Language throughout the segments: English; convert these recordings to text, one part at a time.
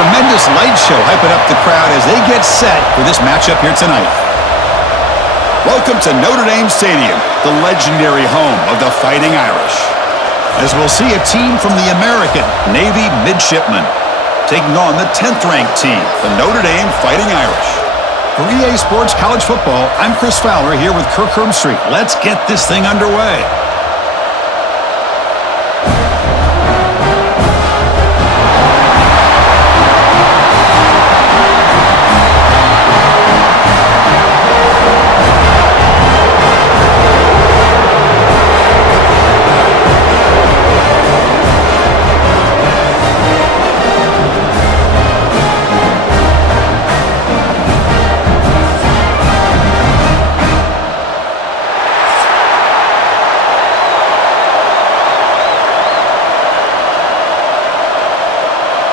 tremendous light show hyping up the crowd as they get set for this matchup here tonight. Welcome to Notre Dame Stadium, the legendary home of the Fighting Irish. As we'll see a team from the American Navy Midshipmen taking on the 10th-ranked team, the Notre Dame Fighting Irish. For EA Sports College Football, I'm Chris Fowler here with Kirk Herbstreit. Let's get this thing underway.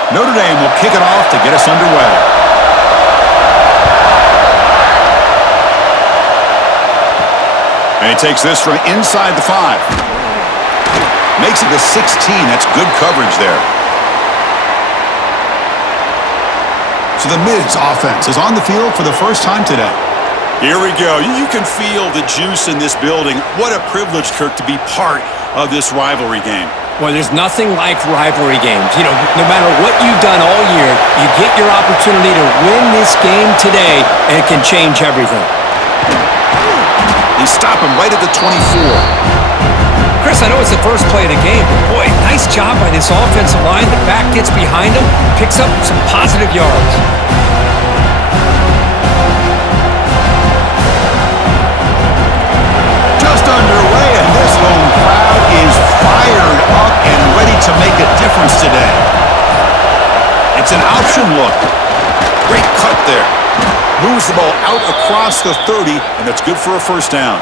Notre Dame will kick it off to get us underway. And he takes this from inside the 5. Makes it the 16. That's good coverage there. So the Mids offense is on the field for the first time today. Here we go. You can feel the juice in this building. What a privilege, Kirk, to be part of this rivalry game. Well, there's nothing like rivalry games. You know, no matter what you've done all year, you get your opportunity to win this game today, and it can change everything. They stop him right at the 24. Chris, I know it's the first play of the game, but boy, nice job by this offensive line. The back gets behind him, picks up some positive yards. Just underway, and this home crowd is fired up and ready to make a difference today. It's an option look. Great cut there. Moves the ball out across the 30, and that's good for a first down.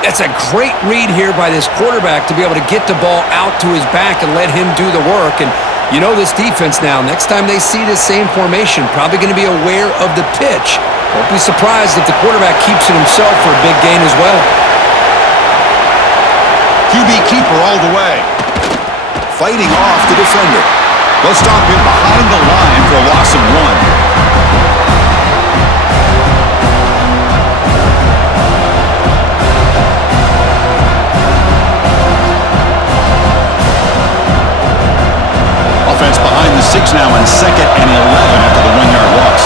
That's a great read here by this quarterback to be able to get the ball out to his back and let him do the work. And you know this defense now, next time they see this same formation, probably going to be aware of the pitch. Won't be surprised if the quarterback keeps it himself for a big gain as well. QB keeper all the way. Fighting off the defender. They'll stop him behind the line for a loss of 1. Offense behind the 6 now on 2nd and 11 after the 1-yard loss.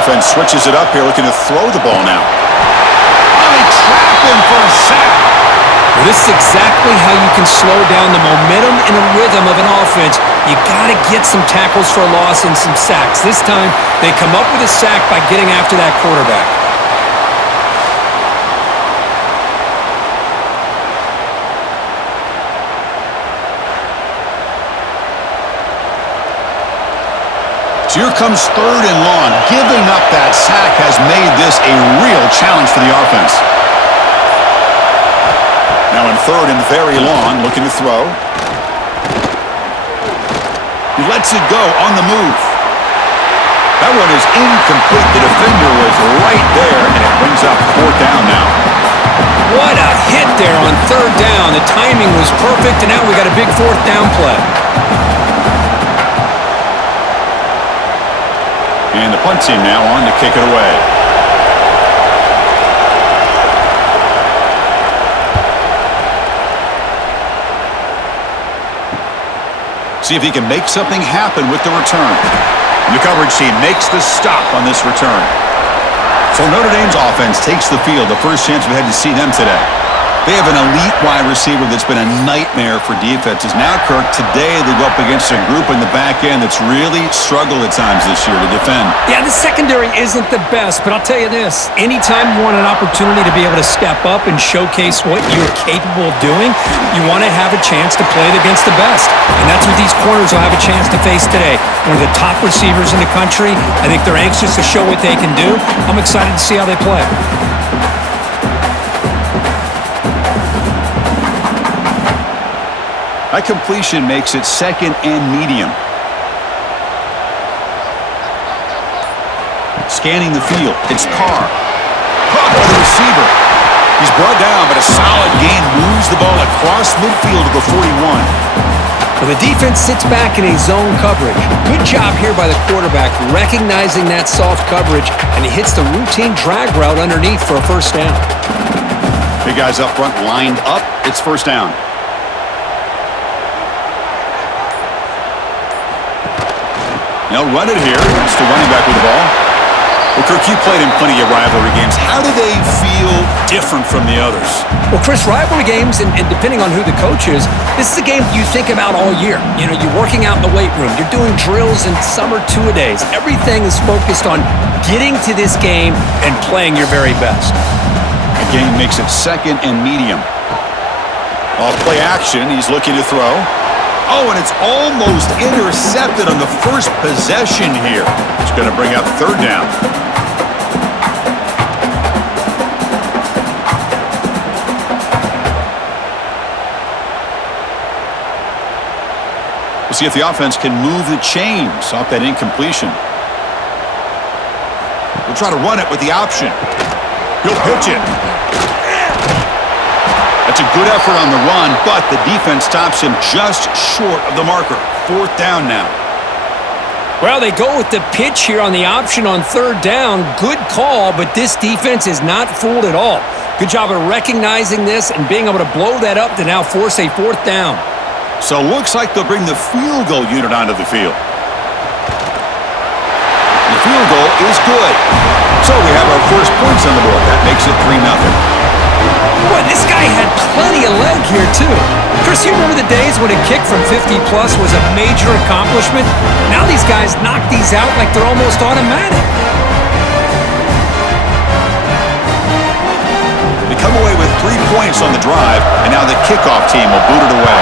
Offense switches it up here, looking to throw the ball now. They trap him for a sack. Well, this is exactly how you can slow down the momentum and the rhythm of an offense. You got to get some tackles for a loss and some sacks. This time, they come up with a sack by getting after that quarterback. So here comes 3rd and long. Giving up that sack has made this a real challenge for the offense. Now in 3rd and very long, looking to throw. He lets it go on the move. That one is incomplete. The defender was right there, and it brings up 4th down now. What a hit there on 3rd down. The timing was perfect, and now we got a big 4th down play. And the punt team now on to kick it away. See if he can make something happen with the return. And the coverage team makes the stop on this return. So Notre Dame's offense takes the field, the first chance we had to see them today. They have an elite wide receiver that's been a nightmare for defenses. Now, Kirk, today they go up against a group in the back end that's really struggled at times this year to defend. Yeah, the secondary isn't the best, but I'll tell you this. Anytime you want an opportunity to be able to step up and showcase what you're capable of doing, you want to have a chance to play it against the best. And that's what these corners will have a chance to face today. One of the top receivers in the country. I think they're anxious to show what they can do. I'm excited to see how they play. That completion makes it 2nd and medium. Scanning the field, it's Carr. Caught by the receiver. He's brought down, but a solid gain moves the ball across midfield to the 41. Well, the defense sits back in a zone coverage. Good job here by the quarterback, recognizing that soft coverage, and he hits the routine drag route underneath for a first down. Big guys up front lined up. It's first down. Now run it here. It's the running back with the ball. Well, Kirk, you played in plenty of rivalry games. How do they feel different from the others? Well, Chris, rivalry games, and depending on who the coach is, this is a game you think about all year. You know, you're working out in the weight room. You're doing drills and summer two-a-days. Everything is focused on getting to this game and playing your very best. The game makes it second and medium. Off play action. He's looking to throw. Oh, and it's almost intercepted on the first possession here. It's going to bring up third down. We'll see if the offense can move the chains off that incompletion. We'll try to run it with the option. He'll pitch it. That's a good effort on the run, but the defense stops him just short of the marker. Fourth down now. Well, they go with the pitch here on the option on third down. Good call, but this defense is not fooled at all. Good job of recognizing this and being able to blow that up to now force a fourth down. So looks like they'll bring the field goal unit onto the field. The field goal is good. So we have our first points on the board. That makes it 3-0. Boy, this guy had plenty of leg here, too. Chris, you remember the days when a kick from 50-plus was a major accomplishment? Now these guys knock these out like they're almost automatic. They come away with 3 points on the drive, and now the kickoff team will boot it away.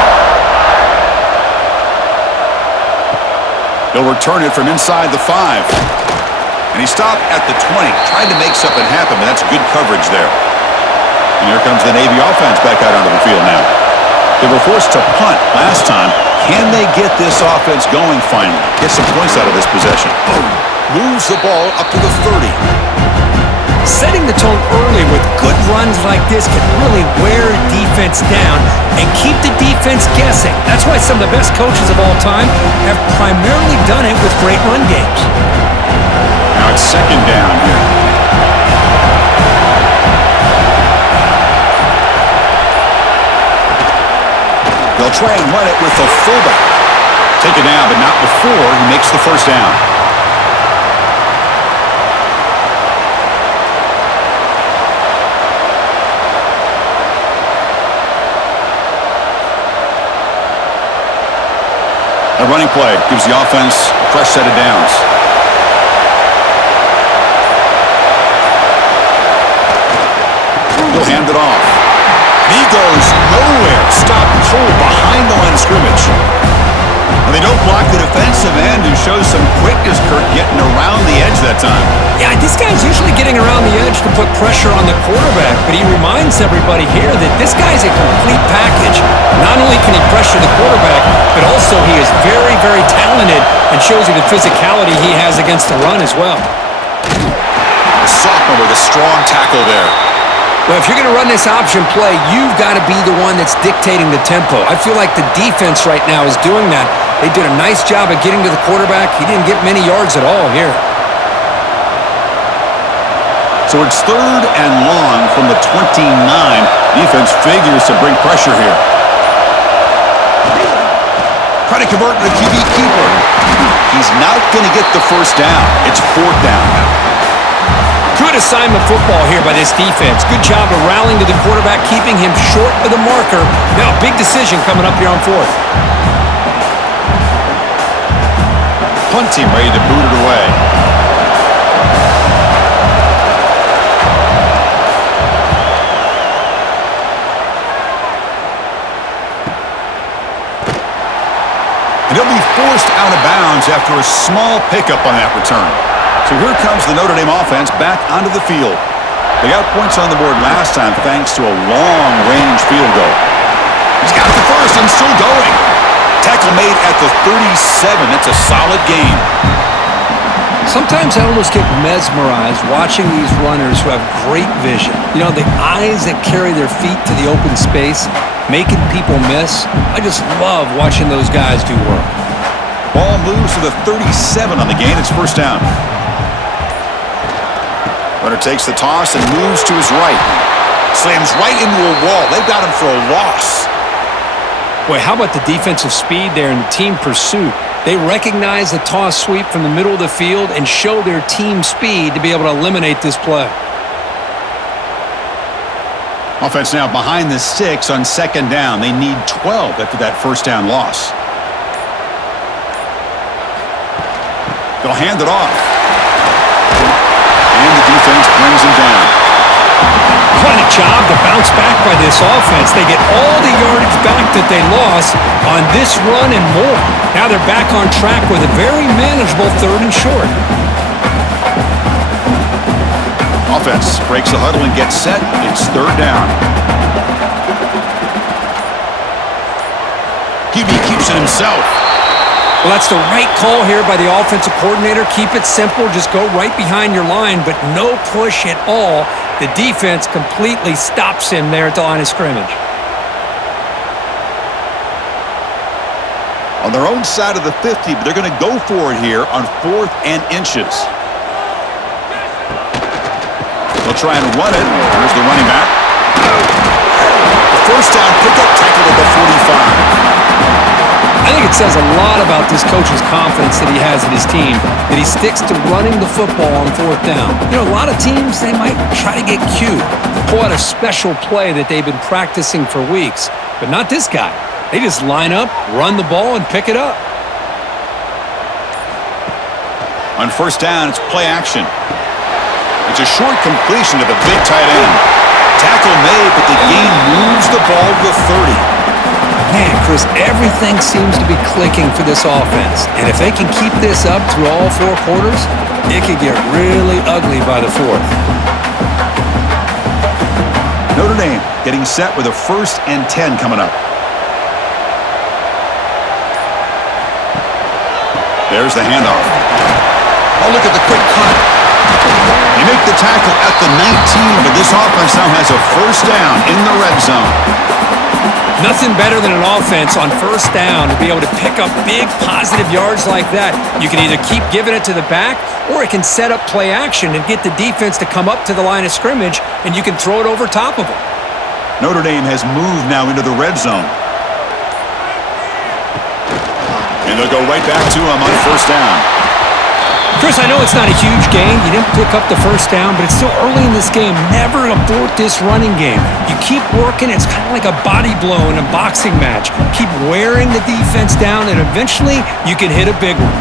They'll return it from inside the 5. And he stopped at the 20, trying to make something happen, but that's good coverage there. And here comes the Navy offense back out onto the field now. They were forced to punt last time. Can they get this offense going finally? Get some points out of this possession. Moves the ball up to the 30. Setting the tone early with good runs like this can really wear defense down and keep the defense guessing. That's why some of the best coaches of all time have primarily done it with great run games. Now it's second down here. They'll try and run it with the fullback. Take it down, but not before he makes the first down. A running play gives the offense a fresh set of downs. He'll hand it off. He goes nowhere. Stopped cold behind the line of scrimmage. And they don't block the defensive end, who shows some quickness, Kirk, getting around the edge that time. Yeah, this guy's usually getting around the edge to put pressure on the quarterback, but he reminds everybody here that this guy's a complete package. Not only can he pressure the quarterback, but also he is very, very talented and shows you the physicality he has against the run as well. Sophomore with a strong tackle there. Well, if you're going to run this option play, you've got to be the one that's dictating the tempo. I feel like the defense right now is doing that. They did a nice job of getting to the quarterback. He didn't get many yards at all here. So it's third and long from the 29. Defense figures to bring pressure here. Try to convert the QB keeper. He's not going to get the first down. It's fourth down now. Good assignment football here by this defense. Good job of rallying to the quarterback, keeping him short of the marker. Now, big decision coming up here on fourth. Punt team ready to boot it away. And he'll be forced out of bounds after a small pickup on that return. So here comes the Notre Dame offense back onto the field. They got points on the board last time thanks to a long-range field goal. He's got the first and still going. Tackle made at the 37. That's a solid game. Sometimes I almost get mesmerized watching these runners who have great vision. You know, the eyes that carry their feet to the open space. making people miss. I just love watching those guys do work. Ball moves to the 37 on the gain. It's first down. Runner takes the toss and moves to his right. Slams right into a wall. They've got him for a loss. Boy, how about the defensive speed there and the team pursuit? They recognize the toss sweep from the middle of the field and show their team speed to be able to eliminate this play. Offense now behind the 6 on second down. They need 12 after that first down loss. They'll hand it off. And the defense brings him down. What a job to bounce back by this offense. They get all the yardage back that they lost on this run and more. Now they're back on track with a very manageable 3rd and short. Offense breaks the huddle and gets set. It's 3rd down. QB keeps it himself. Well, that's the right call here by the offensive coordinator. Keep it simple. Just go right behind your line, but no push at all. The defense completely stops him there at the line of scrimmage. On their own side of the 50, but they're going to go for it here on 4th and inches. They'll try and run it. Here's the running back. The first down pickup tackled at the 45. I think it says a lot about this coach's confidence that he has in his team, that he sticks to running the football on 4th down. You know, a lot of teams, they might try to get cute, pull out a special play that they've been practicing for weeks, but not this guy. They just line up, run the ball, and pick it up. On first down, it's play action. It's a short completion to the big tight end. Tackle made, but the gain moves the ball to 30. Man, Chris, everything seems to be clicking for this offense. And if they can keep this up through all 4 quarters, it could get really ugly by the 4th. Notre Dame getting set with a 1st and 10 coming up. There's the handoff. Oh, look at the quick cut. They make the tackle at the 19, but this offense now has a first down in the red zone. Nothing better than an offense on first down to be able to pick up big positive yards like that. You can either keep giving it to the back, or it can set up play action and get the defense to come up to the line of scrimmage, and you can throw it over top of them. Notre Dame has moved now into the red zone. And they'll go right back to him on first down. Chris, I know it's not a huge gain. You didn't pick up the first down, but it's still early in this game. Never abort this running game. You keep working. It's kind of like a body blow in a boxing match. Keep wearing the defense down, and eventually you can hit a big one.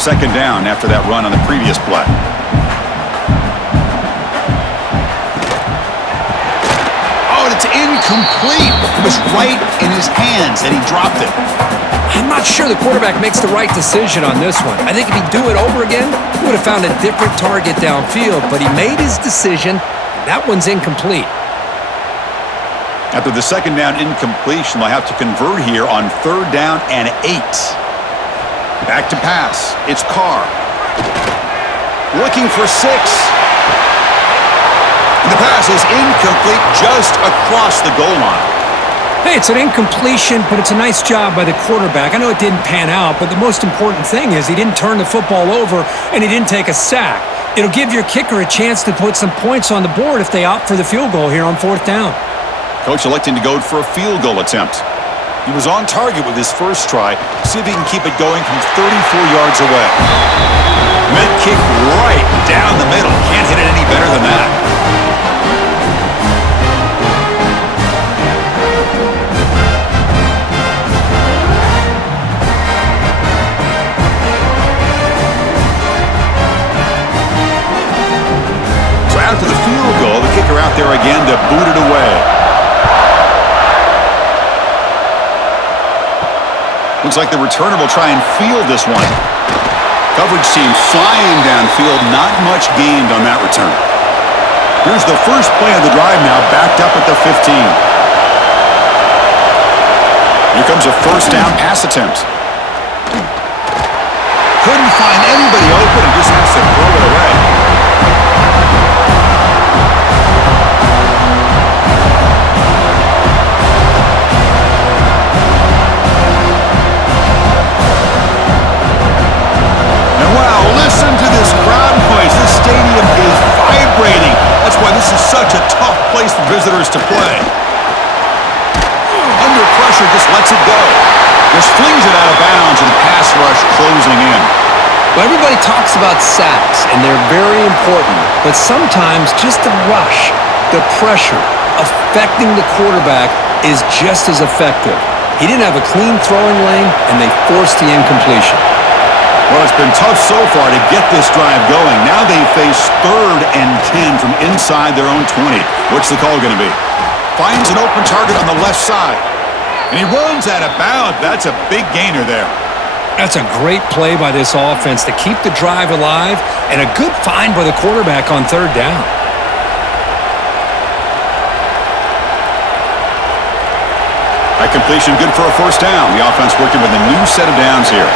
Second down after that run on the previous play. Oh, and it's incomplete. It was right in his hands, and he dropped it. I'm not sure the quarterback makes the right decision on this one. I think if he'd do it over again, he would have found a different target downfield, but he made his decision. That one's incomplete. After the second down incompletion, they'll have to convert here on 3rd down and 8. Back to pass. It's Carr. Looking for 6. And the pass is incomplete just across the goal line. Hey, it's an incompletion, but it's a nice job by the quarterback. I know it didn't pan out, but the most important thing is he didn't turn the football over and he didn't take a sack. It'll give your kicker a chance to put some points on the board if they opt for the field goal here on 4th down. Coach electing to go for a field goal attempt. He was on target with his first try. See if he can keep it going from 34 yards away. Mid kick right down the middle. Can't hit it any better than that. After the field goal, the kicker out there again to boot it away. Looks like the returner will try and field this one. Coverage team flying downfield, not much gained on that return. Here's the first play of the drive now, backed up at the 15. Here comes a first down pass attempt. Couldn't find anybody open and just has to throw it away. Everybody talks about sacks, and they're very important, but sometimes just the rush, the pressure, affecting the quarterback is just as effective. He didn't have a clean throwing lane, and they forced the incompletion. Well, it's been tough so far to get this drive going. Now they face 3rd and 10 from inside their own 20. What's the call going to be? Finds an open target on the left side. And he runs out of bounds. That's a big gainer there. That's a great play by this offense to keep the drive alive, and a good find by the quarterback on 3rd down. That completion good for a 1st down. The offense working with a new set of downs here.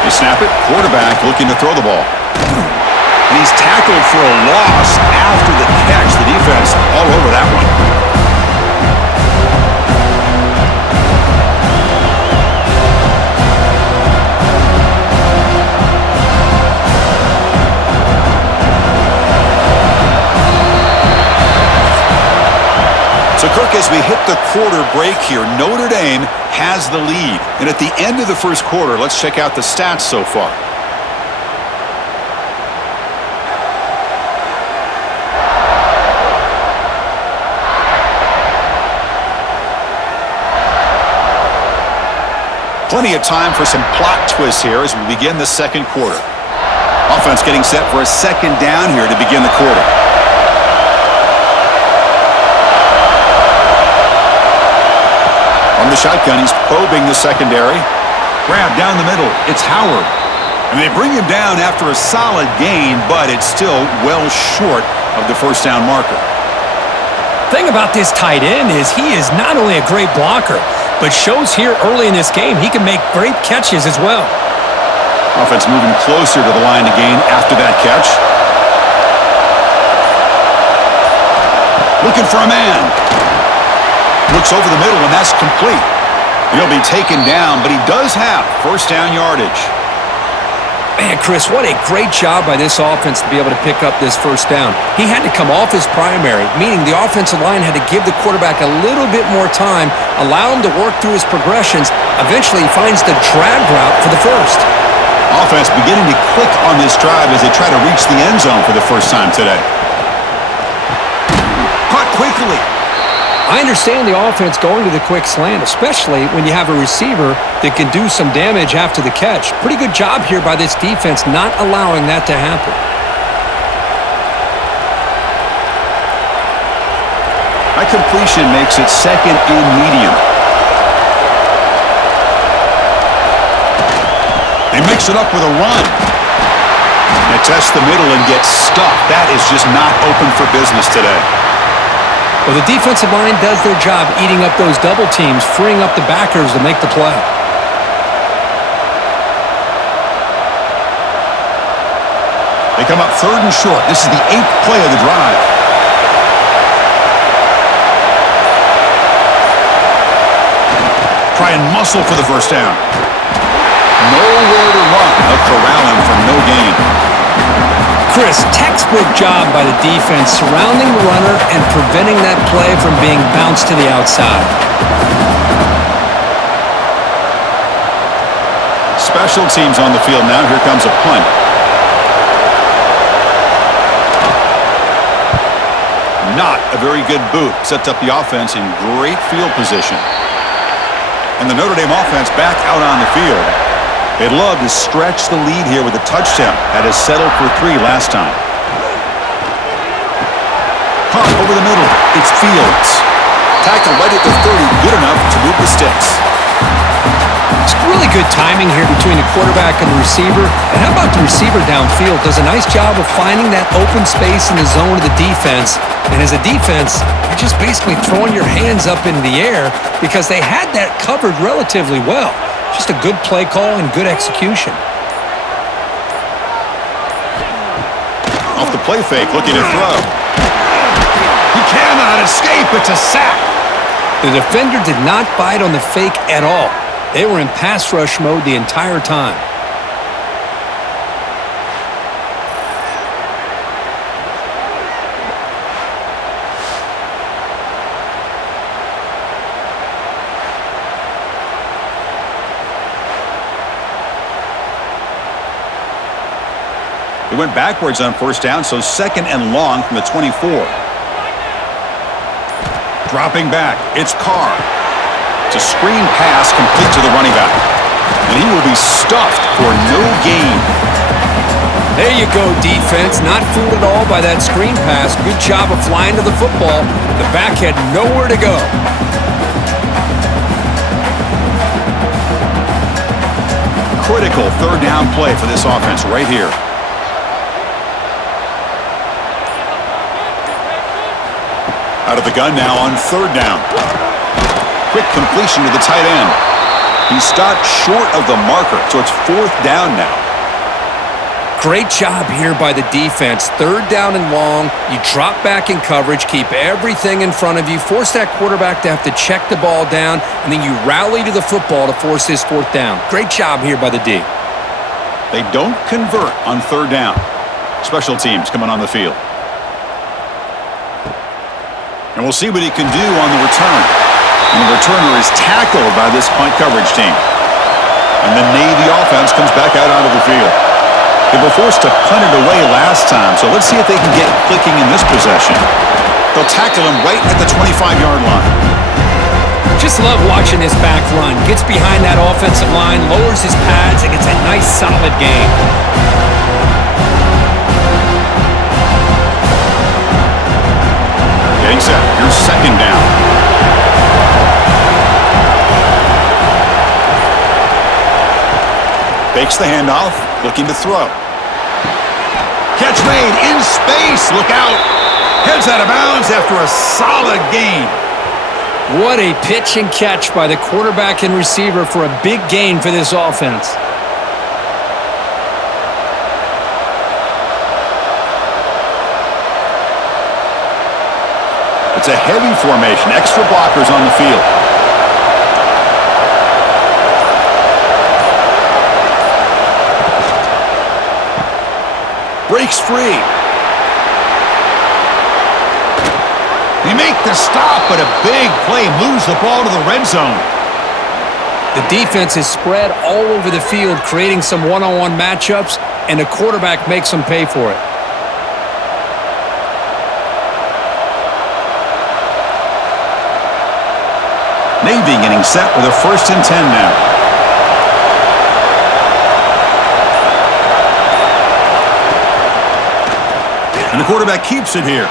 They snap it. Quarterback looking to throw the ball. And he's tackled for a loss after the catch. The defense all over that one. So, Kirk, as we hit the quarter break here, Notre Dame has the lead. And at the end of the 1st quarter, let's check out the stats so far. Plenty of time for some plot twists here as we begin the 2nd quarter. Offense getting set for a 2nd down here to begin the quarter. On the shotgun, he's probing the secondary. Grab down the middle. It's Howard. And they bring him down after a solid gain, but it's still well short of the 1st down marker. Thing about this tight end is he is not only a great blocker, but shows here early in this game he can make great catches as well. Offense moving closer to the line to gain after that catch. Looking for a man. Looks over the middle, and that's complete. He'll be taken down, but he does have 1st down yardage. Man, Chris, what a great job by this offense to be able to pick up this 1st down. He had to come off his primary, meaning the offensive line had to give the quarterback a little bit more time, allow him to work through his progressions. Eventually, he finds the drag route for the 1st. Offense beginning to click on this drive as they try to reach the end zone for the 1st time today. Caught quickly. I understand the offense going to the quick slant, especially when you have a receiver that can do some damage after the catch. Pretty good job here by this defense not allowing that to happen. That completion makes it 2nd and medium. They mix it up with a run. They test the middle and get stuffed. That is just not open for business today. Well, the defensive line does their job eating up those double teams, freeing up the backers to make the play. They come up 3rd and short. This is the 8th play of the drive. Try and muscle for the 1st down. Nowhere to run. They'll corral him for no gain. Chris, textbook job by the defense surrounding the runner and preventing that play from being bounced to the outside. Special teams on the field now. Here comes a punt. Not a very good boot. Sets up the offense in great field position. And the Notre Dame offense back out on the field. They'd love to stretch the lead here with a touchdown. Had us settled for 3 last time. Caught over the middle. It's Fields. Tackle right at the 30. Good enough to move the sticks. It's really good timing here between the quarterback and the receiver. And how about the receiver downfield? Does a nice job of finding that open space in the zone of the defense. And as a defense, you're just basically throwing your hands up in the air because they had that covered relatively well. Just a good play call and good execution. Off the play fake, looking to throw. He cannot escape. It's a sack. The defender did not bite on the fake at all. They were in pass rush mode the entire time. They went backwards on first down, so second and long from the 24. Dropping back, it's Carr. It's a screen pass complete to the running back. And he will be stuffed for no gain. There you go, defense. Not fooled at all by that screen pass. Good job of flying to the football. The back had nowhere to go. Critical third down play for this offense right here. Out of the gun now on third down. Quick completion to the tight end. He stopped short of the marker, so it's fourth down now. Great job here by the defense. Third down and long. You drop back in coverage, keep everything in front of you, force that quarterback to have to check the ball down, and then you rally to the football to force this fourth down. Great job here by the D. They don't convert on third down. Special teams coming on the field. And we'll see what he can do on the return. And the returner is tackled by this punt coverage team. And the Navy offense comes back out onto the field. They were forced to punt it away last time, so let's see if they can get clicking in this possession. They'll tackle him right at the 25-yard line. Just love watching this back run. Gets behind that offensive line, lowers his pads, and gets a nice solid gain. Getting set. Here's second down. Fakes the handoff, looking to throw. Catch made in space. Look out. Heads out of bounds after a solid gain. What a pitch and catch by the quarterback and receiver for a big gain for this offense. It's a heavy formation. Extra blockers on the field. Breaks free. They make the stop, but a big play moves the ball to the red zone. The defense is spread all over the field, creating some one-on-one matchups, and the quarterback makes them pay for it. Navy getting set with a 1st and 10 now. And the quarterback keeps it here.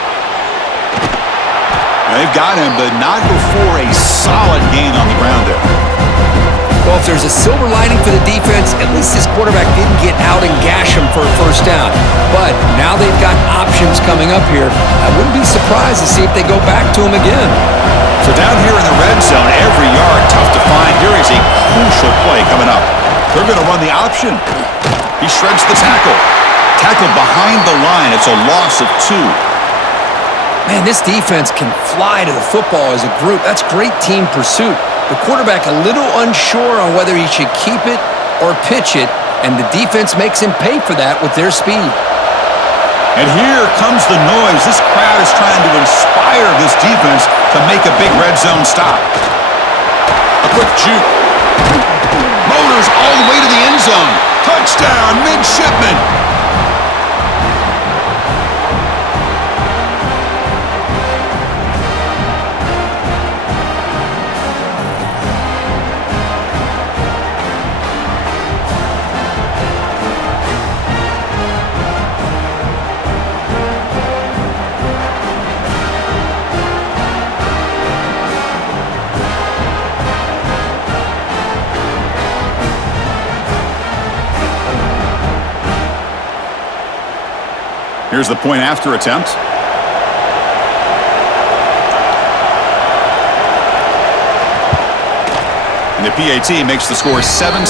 They've got him, but not before a solid gain on the ground there. Well, if there's a silver lining for the defense, at least this quarterback didn't get out and gash him for a first down. But now they've got options coming up here. I wouldn't be surprised to see if they go back to him again. So down here in the red zone, every yard tough to find. Here is a crucial play coming up. They're going to run the option. He shreds the tackle. Tackled behind the line. It's a loss of 2. Man, this defense can fly to the football as a group. That's great team pursuit. The quarterback a little unsure on whether he should keep it or pitch it, and the defense makes him pay for that with their speed. And here comes the noise. This crowd is trying to inspire this defense to make a big red zone stop. A quick juke. Motors all the way to the end zone. Touchdown, Midshipmen. Here's the point after attempt. And the PAT makes the score 7-6.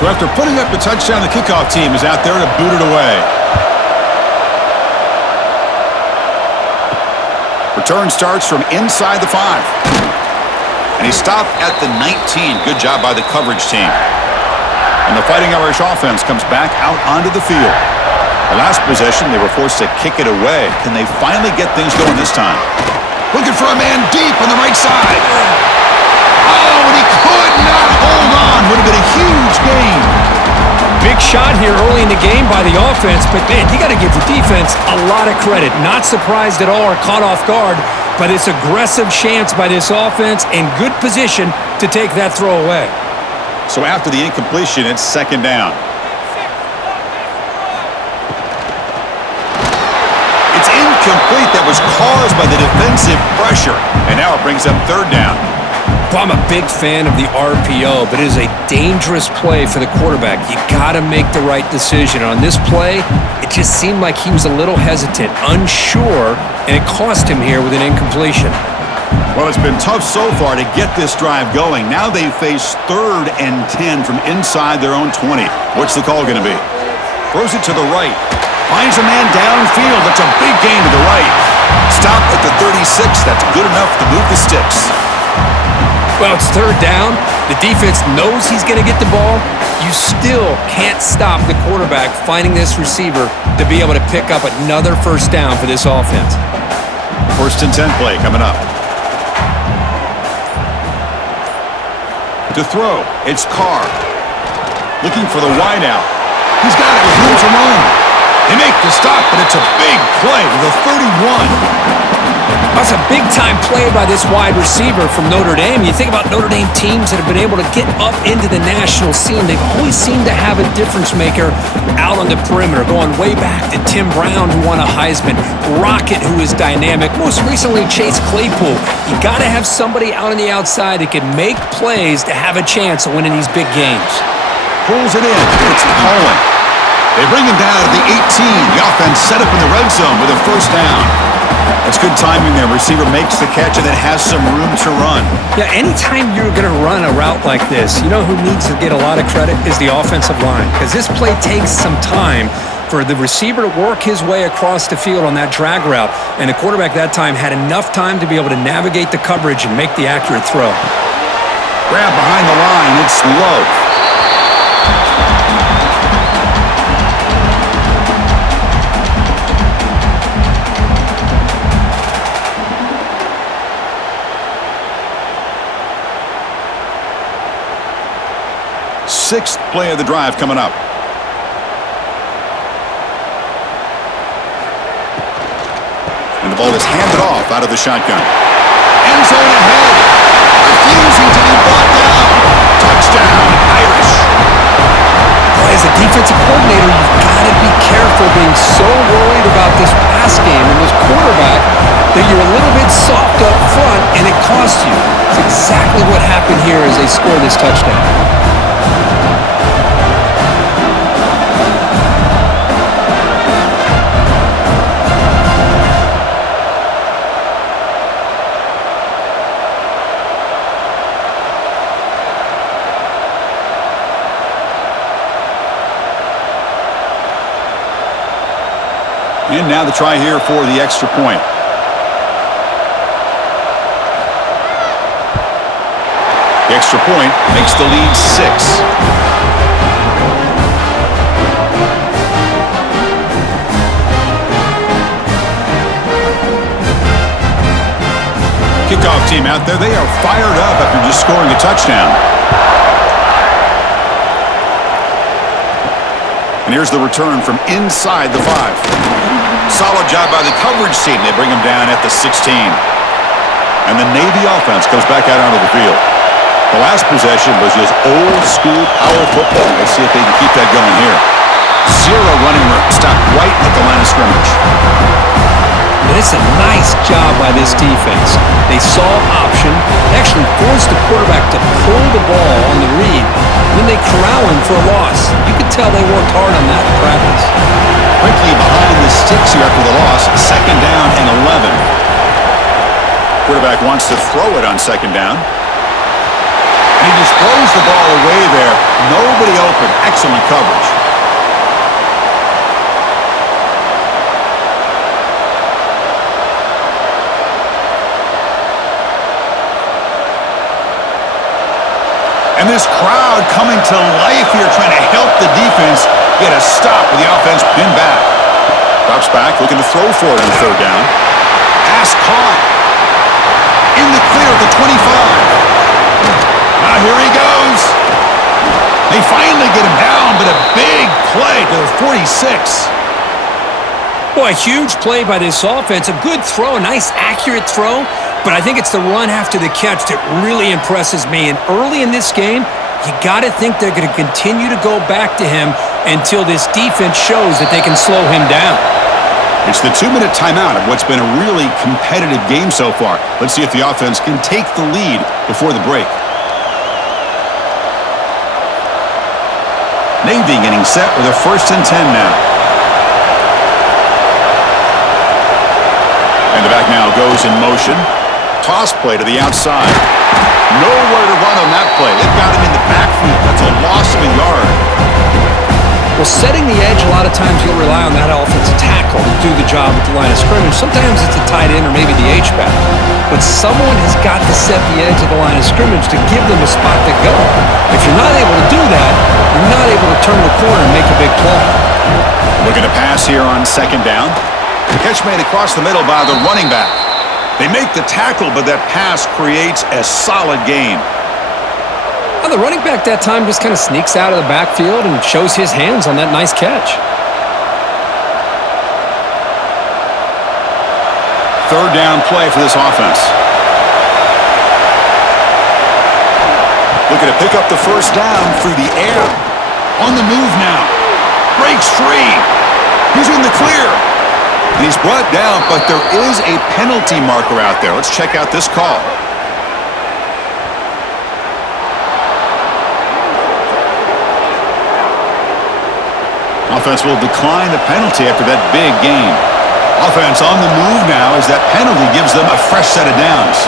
So after putting up a touchdown, the kickoff team is out there to boot it away. Return starts from inside the 5. And he stopped at the 19. Good job by the coverage team. And the Fighting Irish offense comes back out onto the field. The last possession, they were forced to kick it away. Can they finally get things going this time? Looking for a man deep on the right side. Oh, and he could not hold on. Would have been a huge gain. Big shot here early in the game by the offense, but man, you got to give the defense a lot of credit. Not surprised at all or caught off guard by this aggressive chance by this offense and good position to take that throw away. So after the incompletion, it's second down. It's incomplete. That was caused by the defensive pressure. And now it brings up third down. Well, I'm a big fan of the RPO, but it is a dangerous play for the quarterback. You got to make the right decision. On this play, it just seemed like he was a little hesitant, unsure, and it cost him here with an incompletion. Well, it's been tough so far to get this drive going. Now they face 3rd and 10 from inside their own 20. What's the call going to be? Throws it to the right. Finds a man downfield. That's a big gain to the right. Stop at the 36. That's good enough to move the sticks. Well, it's third down. The defense knows he's going to get the ball. You still can't stop the quarterback finding this receiver to be able to pick up another first down for this offense. 1st and 10 play coming up. To throw, it's Carr. Looking for the wideout. He's got it with room to run. They make the stop, but it's a big play to the 31. That's a big-time play by this wide receiver from Notre Dame. You think about Notre Dame teams that have been able to get up into the national scene. They've always seemed to have a difference maker out on the perimeter, going way back to Tim Brown, who won a Heisman, Rocket, who is dynamic, most recently Chase Claypool. You got to have somebody out on the outside that can make plays to have a chance of winning these big games. Pulls it in. It's Cullen. They bring him down to the 18. The offense set up in the red zone with a first down. That's good timing there. Receiver makes the catch and then has some room to run. Yeah, anytime you're going to run a route like this, you know who needs to get a lot of credit is the offensive line, because this play takes some time for the receiver to work his way across the field on that drag route, and the quarterback that time had enough time to be able to navigate the coverage and make the accurate throw. Grab behind the line. It's low. Sixth play of the drive coming up. And the ball is handed off out of the shotgun. End zone ahead. Refusing to be brought down. Touchdown, Irish. Boy, as a defensive coordinator, you've got to be careful being so worried about this pass game and this quarterback that you're a little bit soft up front and it costs you. It's exactly what happened here as they score this touchdown. And now the try here for the extra point. The extra point makes the lead 6. Kickoff team out there, they are fired up after just scoring a touchdown. And here's the return from inside the 5. Solid job by the coverage team. They bring him down at the 16. And the Navy offense goes back out onto the field. The last possession was just old-school power football. Let's see if they can keep that going here. 0 running room. Stopped right at the line of scrimmage. But it's a nice job by this defense. They saw option, actually forced the quarterback to pull the ball on the read. Then they corral him for a loss. You could tell they worked hard on that in practice. Quickly behind the sticks here after the loss. Second down and 11. Quarterback wants to throw it on second down. And he just throws the ball away there. Nobody open. Excellent coverage. And this crowd coming to life here, trying to help the defense get a stop with the offense pinned back. Drops back, looking to throw for it on third down. Pass caught. In the clear at the 25. Now here he goes. They finally get him down, but a big play to the 46. Boy, a huge play by this offense. A good throw, a nice accurate throw, but I think it's the run after the catch that really impresses me. And early in this game, you got to think they're going to continue to go back to him until this defense shows that they can slow him down. It's the 2-minute timeout of what's been a really competitive game so far. Let's see if the offense can take the lead before the break. Navy getting set with a 1st and 10 now. And the back now goes in motion. Toss play to the outside. Nowhere to run on that play. They've got him in the backfield. That's a loss of a yard. Well, setting the edge, a lot of times you'll rely on that offensive tackle to do the job at the line of scrimmage. Sometimes it's a tight end or maybe the H-back. But someone has got to set the edge of the line of scrimmage to give them a spot to go. If you're not able to do that, you're not able to turn the corner and make a big play. Looking to pass here on 2nd down. The catch made across the middle by the running back. They make the tackle, but that pass creates a solid gain. Well, the running back that time just kind of sneaks out of the backfield and shows his hands on that nice catch. 3rd down play for this offense. Looking to pick up the 1st down through the air. On the move now. Breaks free. He's in the clear. And he's brought down, but there is a penalty marker out there. Let's check out this call. Offense will decline the penalty after that big gain. Offense on the move now as that penalty gives them a fresh set of downs.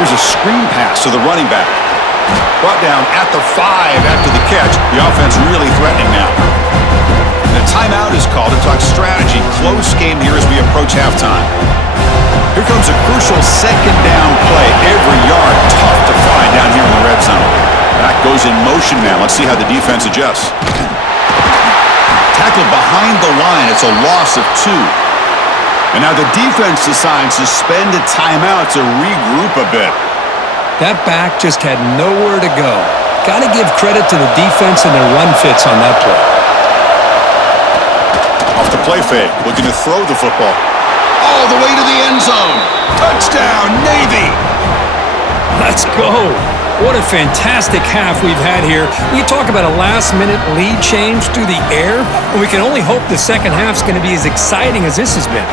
Here's a screen pass to the running back. Brought down at the 5 after the catch. The offense really threatening now. And a timeout is called to talk strategy. Close game here as we approach halftime. Here comes a crucial 2nd down play. Every yard tough to find down here in the red zone. Back goes in motion now. Let's see how the defense adjusts. Tackled behind the line. It's a loss of 2. And now the defense decides to spend a timeout to regroup a bit. That back just had nowhere to go. Got to give credit to the defense and their run fits on that play. Off the play fake, looking to throw the football. All the way to the end zone. Touchdown, Navy! Let's go. What a fantastic half we've had here. We talk about a last-minute lead change through the air, and we can only hope the second half's going to be as exciting as this has been.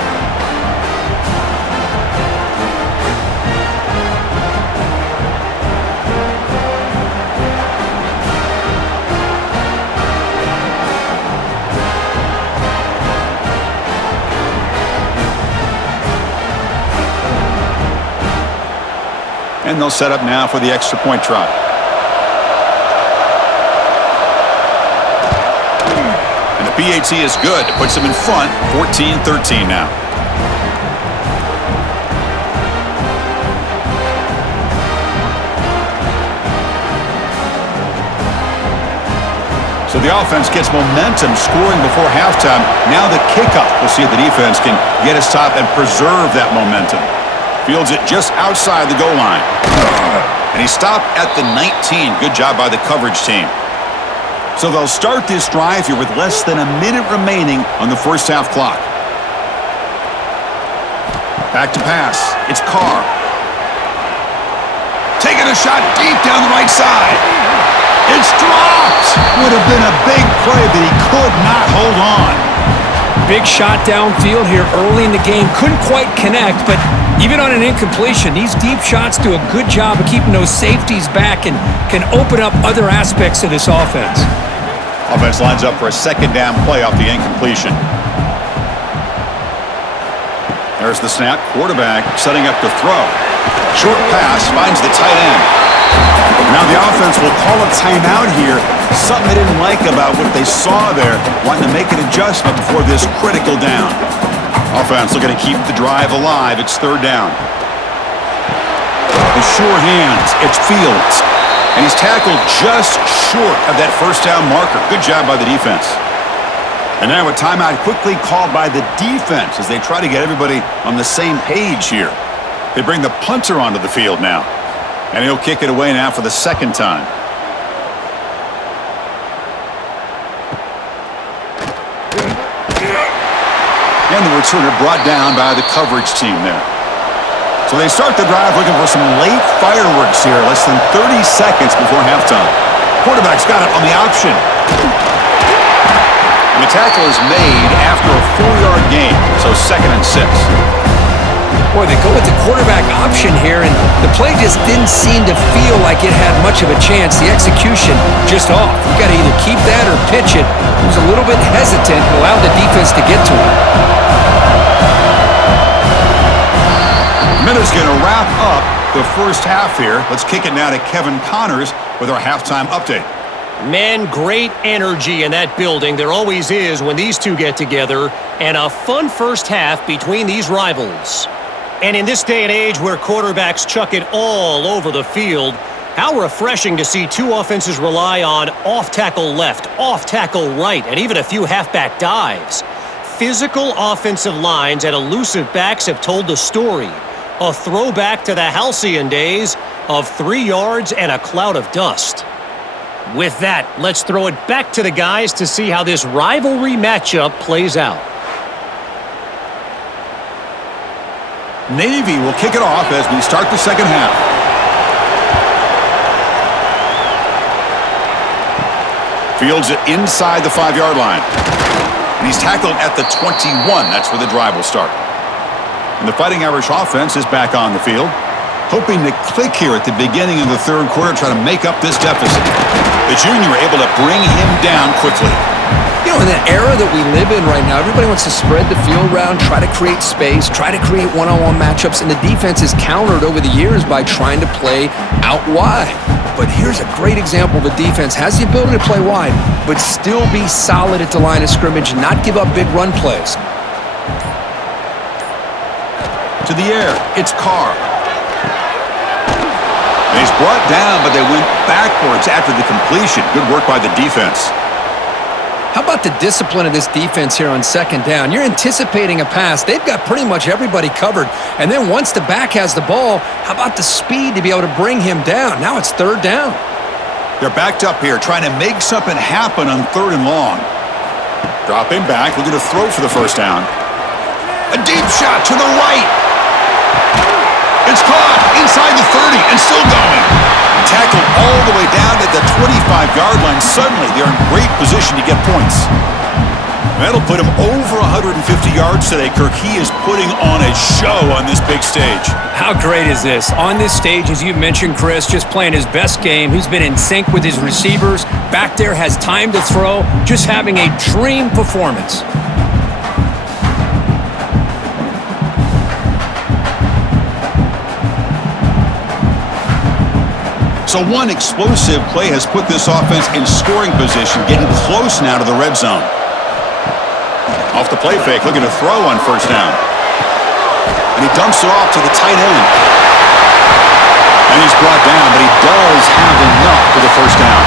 And they'll set up now for the extra point try. And the PAT is good. It puts them in front, 14-13 now. So the offense gets momentum, scoring before halftime. Now the kickoff. We'll see if the defense can get a stop and preserve that momentum. Fields it just outside the goal line. And he stopped at the 19. Good job by the coverage team. So they'll start this drive here with less than a minute remaining on the first half clock. Back to pass. It's Carr. Taking a shot deep down the right side. It's dropped. Would have been a big play, but he could not hold on. Big shot downfield here early in the game. Couldn't quite connect, but even on an incompletion, these deep shots do a good job of keeping those safeties back and can open up other aspects of this offense. Offense lines up for a 2nd down play off the incompletion. There's the snap. Quarterback setting up the throw. Short pass finds the tight end. Now the offense will call a timeout here. Something they didn't like about what they saw there. Wanting to make an adjustment before this critical down. Offense looking to keep the drive alive. It's 3rd down. With sure hands, it's Fields. And he's tackled just short of that first down marker. Good job by the defense. And now a timeout quickly called by the defense as they try to get everybody on the same page here. They bring the punter onto the field now. And he'll kick it away now for the second time. And the returner brought down by the coverage team there. So they start the drive looking for some late fireworks here, less than 30 seconds before halftime. Quarterback's got it on the option. And the tackle is made after a 4-yard gain, so 2nd and 6. Boy, they go with the quarterback option here, and the play just didn't seem to feel like it had much of a chance. The execution just off. You got to either keep that or pitch it. He was a little bit hesitant and allowed the defense to get to him. Minute's going to wrap up the first half here. Let's kick it now to Kevin Connors with our halftime update. Man, great energy in that building. There always is when these two get together, and a fun first half between these rivals. And in this day and age where quarterbacks chuck it all over the field, how refreshing to see two offenses rely on off-tackle left, off-tackle right, and even a few halfback dives. Physical offensive lines and elusive backs have told the story. A throwback to the halcyon days of 3 yards and a cloud of dust. With that, let's throw it back to the guys to see how this rivalry matchup plays out. Navy will kick it off as we start the second half. Fields it inside the 5-yard line. And he's tackled at the 21. That's where the drive will start. And the Fighting Irish offense is back on the field, hoping to click here at the beginning of the third quarter, try to make up this deficit. The junior able to bring him down quickly. You know, in that era that we live in right now, everybody wants to spread the field around, try to create space, try to create one-on-one matchups, and the defense is countered over the years by trying to play out wide. But here's a great example. The defense has the ability to play wide, but still be solid at the line of scrimmage and not give up big run plays. To the air, it's Carr. And he's brought down, but they went backwards after the completion. Good work by the defense. How about the discipline of this defense here on second down? You're anticipating a pass. They've got pretty much everybody covered. And then once the back has the ball, how about the speed to be able to bring him down? Now it's third down. They're backed up here, trying to make something happen on 3rd and long. Dropping back, looking to throw for the first down. A deep shot to the right. It's caught inside the 30 and still going. Tackled all the way down at the 25-yard line. Suddenly, they're in great position to get points. That'll put him over 150 yards today, Kirk. He is putting on a show on this big stage. How great is this? On this stage, as you mentioned, Chris, just playing his best game. He's been in sync with his receivers. Back there, has time to throw. Just having a dream performance. So one explosive play has put this offense in scoring position, getting close now to the red zone. Off the play fake, looking to throw on first down. And he dumps it off to the tight end. And he's brought down, but he does have enough for the first down.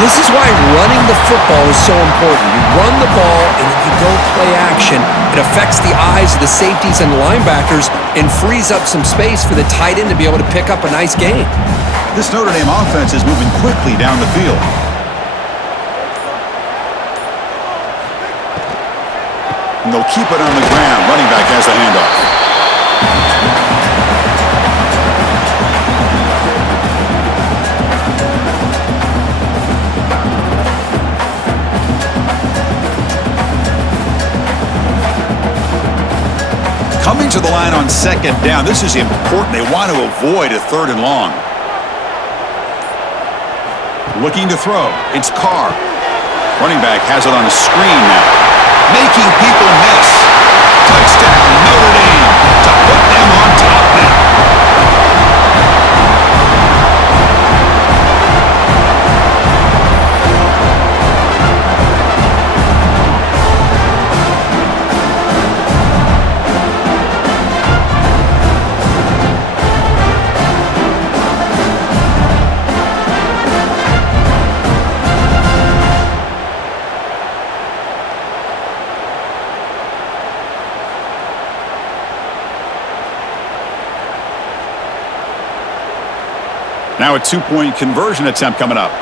This is why running the football is so important. You run the ball and then you don't play action. It affects the eyes of the safeties and linebackers and frees up some space for the tight end to be able to pick up a nice gain. This Notre Dame offense is moving quickly down the field. And they'll keep it on the ground. Running back has the handoff. Coming to the line on second down. This is important. They want to avoid a 3rd and long. Looking to throw. It's Carr. Running back has it on a screen now. Making people miss. Touchdown, Notre Dame, to put them on top now. Now a two-point conversion attempt coming up.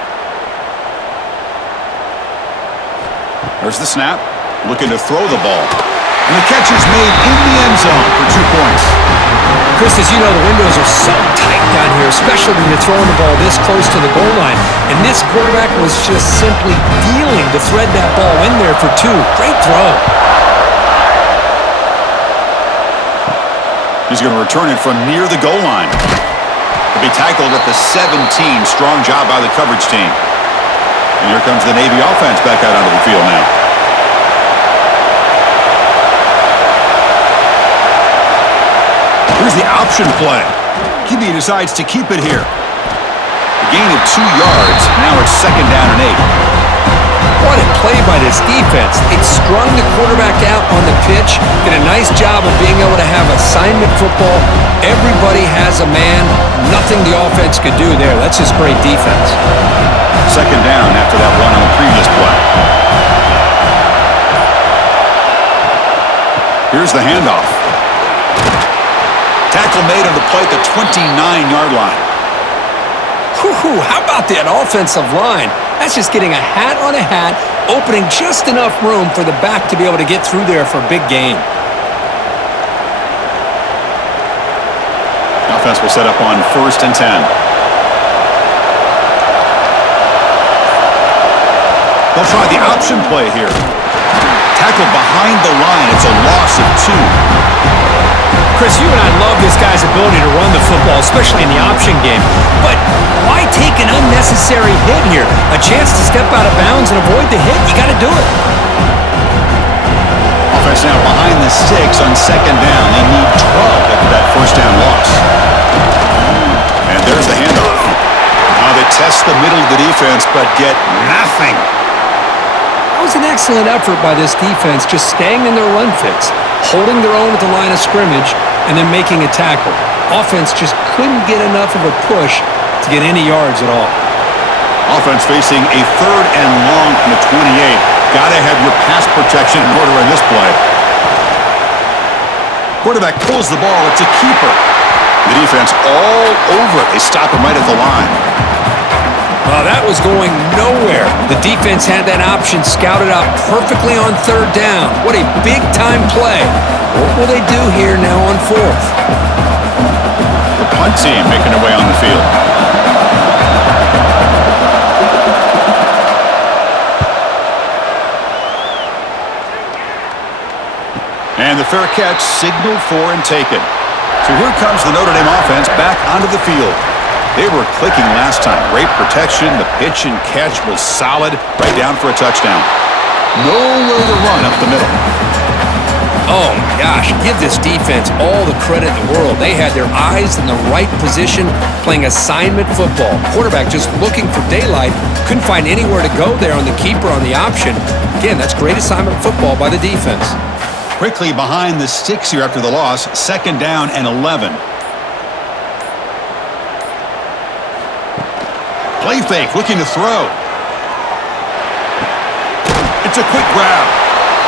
There's the snap. Looking to throw the ball. And the catch is made in the end zone for 2 points. Chris, as you know, the windows are so tight down here, especially when you're throwing the ball this close to the goal line. And this quarterback was just simply dealing to thread that ball in there for 2. Great throw. He's going to return it from near the goal line. He'll be tackled at the 17. Strong job by the coverage team. And here comes the Navy offense back out onto the field now. Here's the option play. QB decides to keep it here. A gain of 2 yards. Now it's 2nd down and 8. What a play by this defense. It strung the quarterback out on the pitch, did a nice job of being able to have assignment football. Everybody has a man. Nothing the offense could do there. That's just great defense. 2nd down after that run on the previous play. Here's the handoff. Tackle made on the play at the 29-yard line. Whew, how about that offensive line? That's just getting a hat on a hat, opening just enough room for the back to be able to get through there for a big gain. Offense will set up on 1st and 10. They'll try the option play here. Tackled behind the line. It's a loss of 2. Chris, you and I love this guy's ability to run the football, especially in the option game. But why take an unnecessary hit here? A chance to step out of bounds and avoid the hit, you got to do it. Offense now behind the sticks on 2nd down. They need 12 after that 1st down loss. And there's the handoff. Now they test the middle of the defense, but get nothing. That was an excellent effort by this defense, just staying in their run fits, holding their own at the line of scrimmage, and then making a tackle. Offense just couldn't get enough of a push to get any yards at all. Offense facing a 3rd and long from the 28. Gotta have your pass protection in order in this play. Quarterback pulls the ball. It's a keeper. The defense all over it. They stop him right at the line. Well, that was going nowhere. The defense had that option scouted out perfectly on 3rd down. What a big-time play. What will they do here now on 4th? The punt team making their way on the field. And the fair catch signaled for and taken. So here comes the Notre Dame offense back onto the field. They were clicking last time. Great protection. The pitch and catch was solid. Right down for a touchdown. Nowhere to run up the middle. Oh, my gosh. Give this defense all the credit in the world. They had their eyes in the right position, playing assignment football. Quarterback just looking for daylight. Couldn't find anywhere to go there on the keeper on the option. Again, that's great assignment football by the defense. Quickly behind the sticks here after the loss. 2nd down and 11. Play fake, looking to throw. It's a quick grab.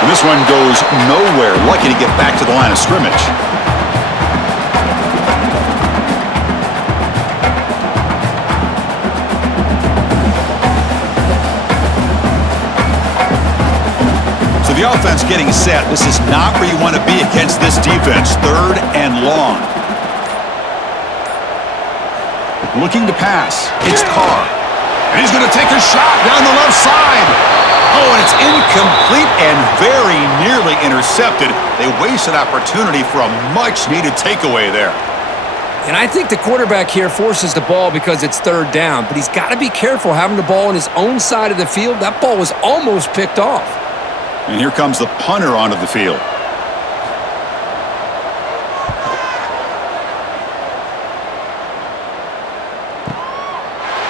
And this one goes nowhere. Lucky to get back to the line of scrimmage. So the offense getting set. This is not where you want to be against this defense. 3rd and long. Looking to pass. It's Carr. And he's going to take a shot down the left side. Oh, and it's incomplete and very nearly intercepted. They wasted opportunity for a much-needed takeaway there. And I think the quarterback here forces the ball because it's 3rd down, but he's got to be careful having the ball on his own side of the field. That ball was almost picked off. And here comes the punter onto the field.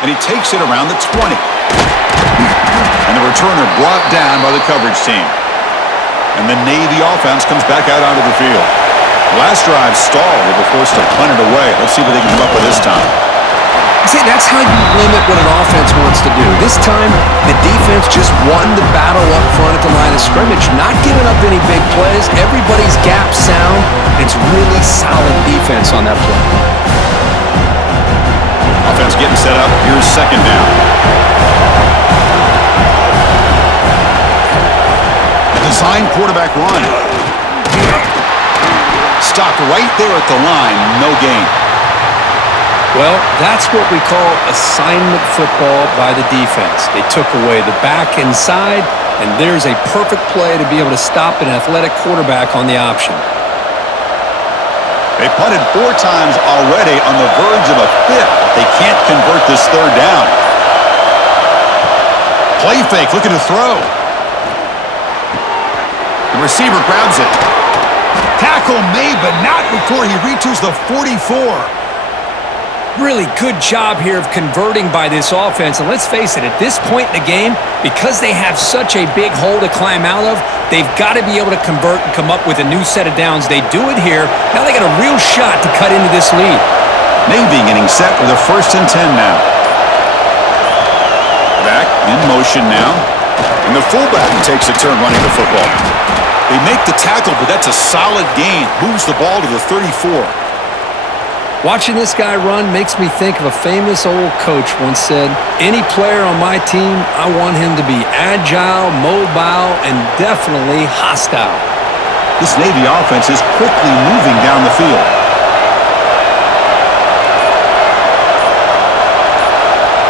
And he takes it around the 20. And the returner brought down by the coverage team. And the Navy offense comes back out onto the field. Last drive stalled. They were forced to punt it away. Let's see what they can come up with this time. See, that's how you limit what an offense wants to do. This time, the defense just won the battle up front at the line of scrimmage, not giving up any big plays. Everybody's gap sound. It's really solid defense on that play. Offense getting set up. Here's second down. Design quarterback run. Stopped right there at the line. No gain. Well, that's what we call assignment football by the defense. They took away the back inside, and there's a perfect play to be able to stop an athletic quarterback on the option. They punted 4 times already, on the verge of a 5th. They can't convert this third down. Play fake, looking to throw. The receiver grabs it. Tackle made, but not before he reaches the 44. Really good job here of converting by this offense. And let's face it, at this point in the game, because they have such a big hole to climb out of, they've got to be able to convert and come up with a new set of downs. They do it here. Now they got a real shot to cut into this lead. Navy getting set with a 1st and 10 now. Back in motion now. And the fullback takes a turn running the football. They make the tackle, but that's a solid gain. Moves the ball to the 34. Watching this guy run makes me think of a famous old coach once said, any player on my team, I want him to be agile, mobile, and definitely hostile. This Navy offense is quickly moving down the field.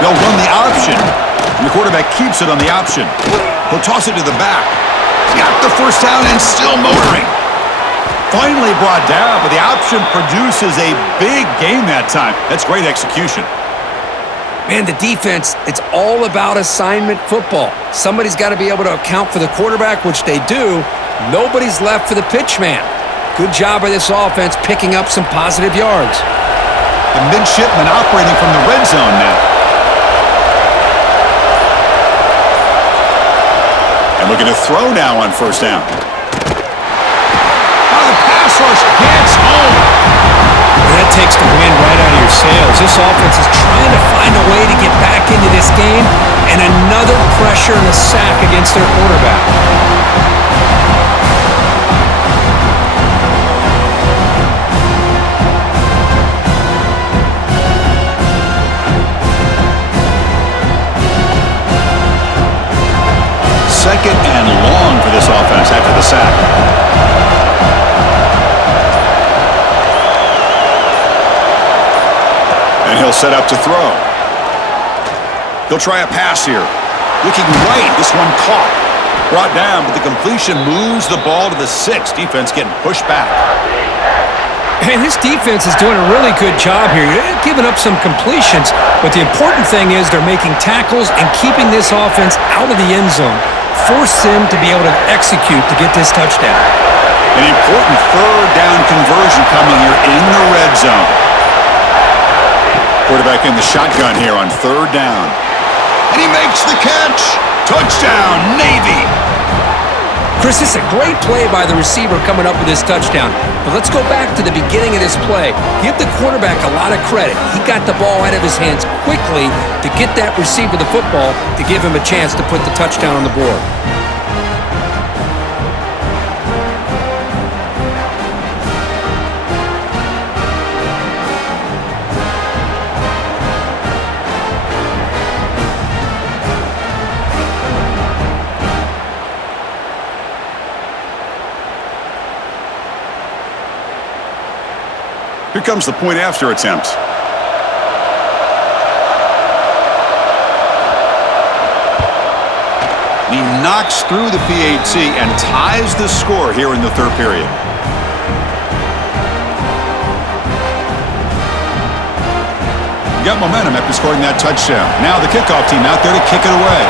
They'll run the option, and the quarterback keeps it on the option. He'll toss it to the back. He's got the first down and still motoring. Finally brought down, but the option produces a big gain that time. That's great execution. Man, the defense, it's all about assignment football. Somebody's got to be able to account for the quarterback, which they do. Nobody's left for the pitch man. Good job by this offense picking up some positive yards. The midshipmen operating from the red zone now. And looking to throw now on 1st down. Pass rush gets home. That takes the wind right out of your sails. This offense is trying to find a way to get back into this game, and another pressure and a sack against their quarterback. Second and long for this offense after the sack. And he'll set up to throw. He'll try a pass here. Looking right, this one caught. Brought down, but the completion moves the ball to the 6. Defense getting pushed back. And this defense is doing a really good job here. They're giving up some completions, but the important thing is they're making tackles and keeping this offense out of the end zone. Force them to be able to execute to get this touchdown. An important 3rd down conversion coming here in the red zone. Quarterback in the shotgun here on 3rd down. And he makes the catch. Touchdown, Navy. Chris, this is a great play by the receiver coming up with this touchdown. But let's go back to the beginning of this play. Give the quarterback a lot of credit. He got the ball out of his hands quickly to get that receiver the football to give him a chance to put the touchdown on the board. Here comes the point after attempt. He knocks through the PAT and ties the score here in the 3rd period. Got momentum after scoring that touchdown. Now the kickoff team out there to kick it away.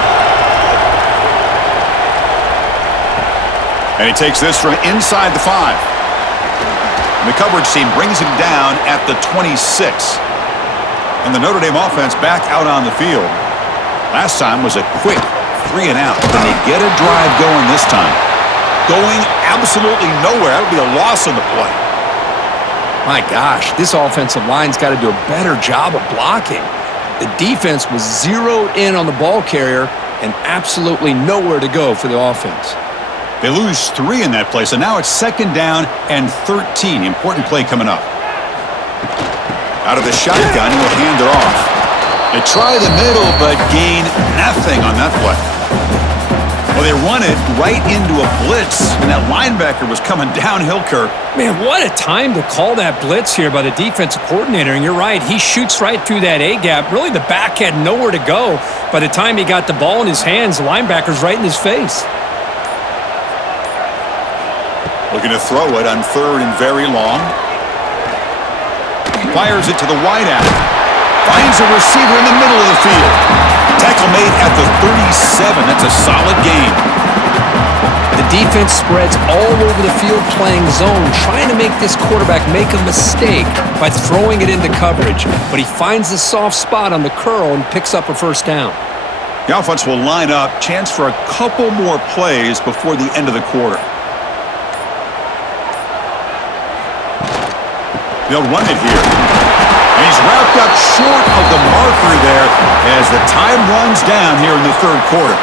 And he takes this from inside the 5. The coverage team brings him down at the 26. And the Notre Dame offense back out on the field. Last time was a quick 3 and out. Can they get a drive going this time? Going absolutely nowhere. That would be a loss on the play. My gosh, this offensive line's got to do a better job of blocking. The defense was zeroed in on the ball carrier and absolutely nowhere to go for the offense. They lose 3 in that play, so now it's 2nd down and 13. Important play coming up. Out of the shotgun, he'll hand it off. They try the middle, but gain nothing on that play. Well, they run it right into a blitz, and that linebacker was coming downhill, Kirk. Man, what a time to call that blitz here by the defensive coordinator. And you're right, he shoots right through that A-gap. Really, the back had nowhere to go. By the time he got the ball in his hands, the linebacker's right in his face. Looking to throw it on 3rd and very long. Fires it to the wideout. Finds a receiver in the middle of the field. Tackle made at the 37. That's a solid gain. The defense spreads all over the field playing zone, trying to make this quarterback make a mistake by throwing it into coverage. But he finds the soft spot on the curl and picks up a first down. The offense will line up. Chance for a couple more plays before the end of the quarter. They'll run it here. And he's wrapped up short of the marker there as the time runs down here in the 3rd quarter.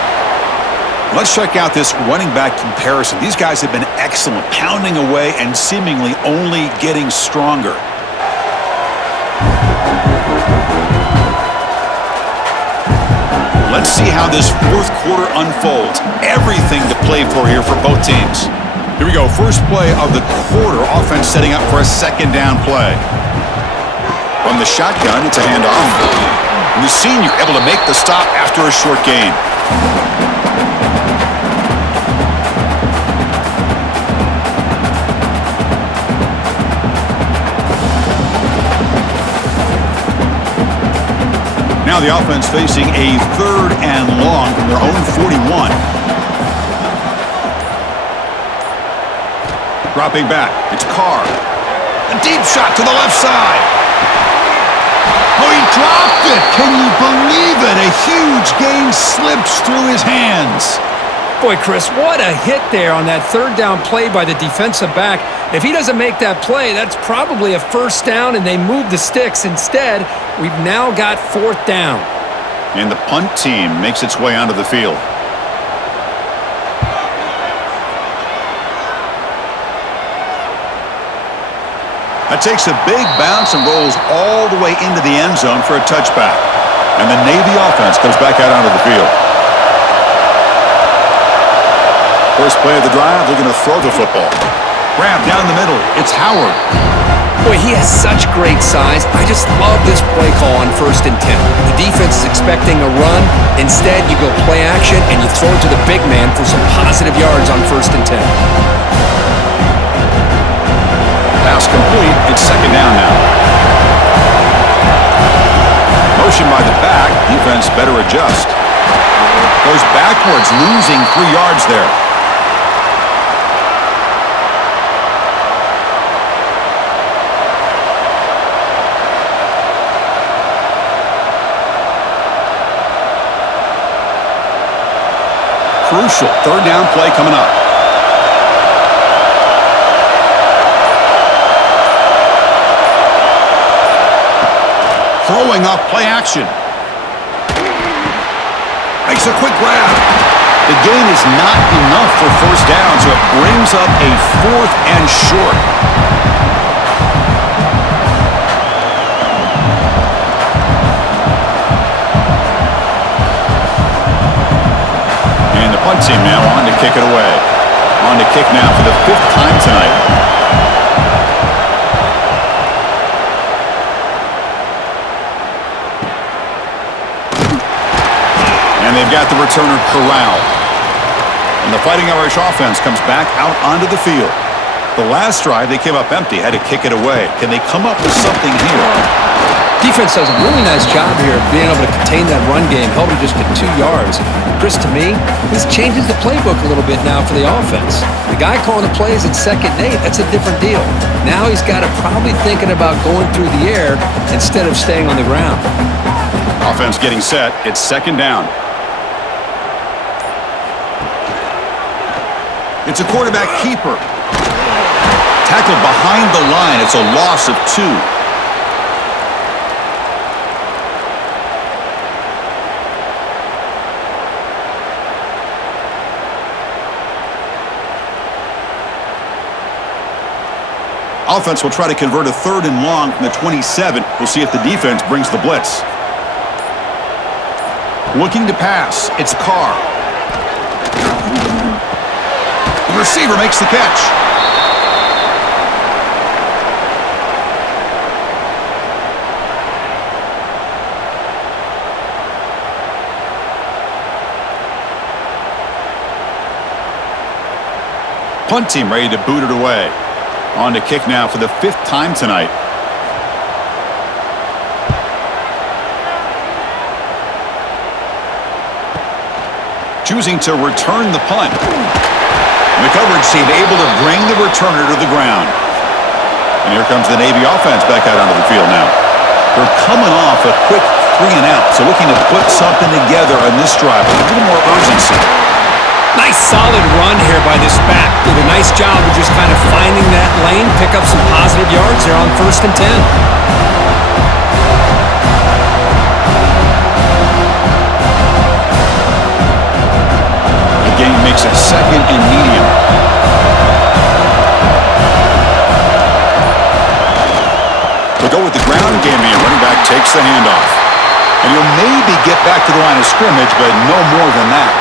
Let's check out this running back comparison. These guys have been excellent, pounding away and seemingly only getting stronger. Let's see how this 4th quarter unfolds. Everything to play for here for both teams. Here we go, first play of the quarter. Offense setting up for a 2nd down play. From the shotgun, it's a handoff. And the senior able to make the stop after a short gain. Now the offense facing a 3rd and long from their own 41. Dropping back, it's Carr. A deep shot to the left side. Oh, he dropped it! Can you believe it? A huge gain slips through his hands. Boy, Chris, what a hit there on that 3rd down play by the defensive back. If he doesn't make that play, that's probably a first down, and they move the sticks. Instead, we've now got 4th down. And the punt team makes its way onto the field. That takes a big bounce and rolls all the way into the end zone for a touchback. And the Navy offense comes back out onto the field. First play of the drive, looking to throw the football. Grab down the middle. It's Howard. Boy, he has such great size. I just love this play call on 1st and 10. The defense is expecting a run. Instead, you go play action and you throw it to the big man for some positive yards on 1st and 10. Pass complete. It's 2nd down now. Motion by the back. Defense better adjust. Goes backwards, losing 3 yards there. Crucial 3rd down play coming up. Throwing off play action. Makes a quick grab. The gain is not enough for first down, so it brings up a 4th and short. And the punt team now on to kick it away. On to kick now for the 5th time tonight. And they've got the returner corralled. And the Fighting Irish offense comes back out onto the field. The last drive, they came up empty, had to kick it away. Can they come up with something here? Defense does a really nice job here of being able to contain that run game, held it just to 2 yards. Chris, to me, this changes the playbook a little bit now for the offense. The guy calling the plays at 2nd and 8, that's a different deal. Now he's got to probably thinking about going through the air instead of staying on the ground. Offense getting set. It's 2nd down. It's a quarterback keeper. Tackled behind the line. It's a loss of 2. Offense will try to convert a 3rd and long from the 27. We'll see if the defense brings the blitz. Looking to pass. It's Carr. The receiver makes the catch. Punt team ready to boot it away. On to kick now for the 5th time tonight. Choosing to return the punt. The coverage team able to bring the returner to the ground. And here comes the Navy offense back out onto the field now. They're coming off a quick 3 and out, so looking to put something together on this drive with a little more urgency. Nice solid run here by this back. Did a nice job of just kind of finding that lane, pick up some positive yards there on 1st and 10. The game makes it 2nd and medium. They'll go with the ground game here. Running back takes the handoff. And he'll maybe get back to the line of scrimmage, but no more than that.